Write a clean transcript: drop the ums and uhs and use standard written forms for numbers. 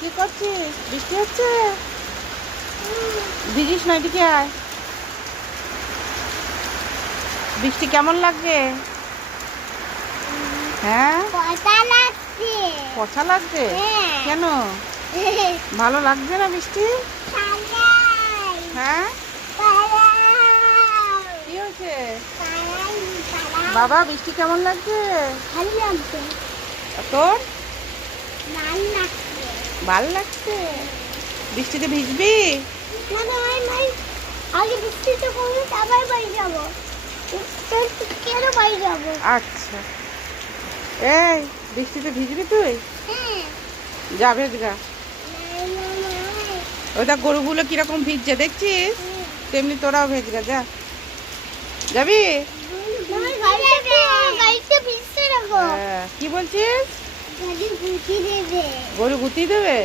কি করছিস? বৃষ্টি হচ্ছে? ভিজিস না, এদিকে আয়। বৃষ্টি কেমন লাগছে? হ্যাঁ, পচা লাগছে। কেন? ভালো লাগছে না বৃষ্টি? হ্যাঁ, কি হয়েছে? বাবা, বৃষ্টি কেমন লাগছে? তোর ভাল লাগছে? বৃষ্টিতে ভিজবি? আগে বৃষ্টিতে পড়বে তারপর বাড়ি যাবো। কেন বাড়ি যাবো? আচ্ছা, এই বৃষ্টিতে ভিজবি তুই? হ্যাঁ। যা ভেজগা। ওইটা গরুগুলো কিরকম ভিজছে দেখছিস? তেমনি তোরাও ভেজগা, যা। যাবি? গাড়িতে ভিজতে রাখো। হ্যাঁ, কি বলছিস? গাড়ি গুটি দেবে। গরু গুতি দেবে?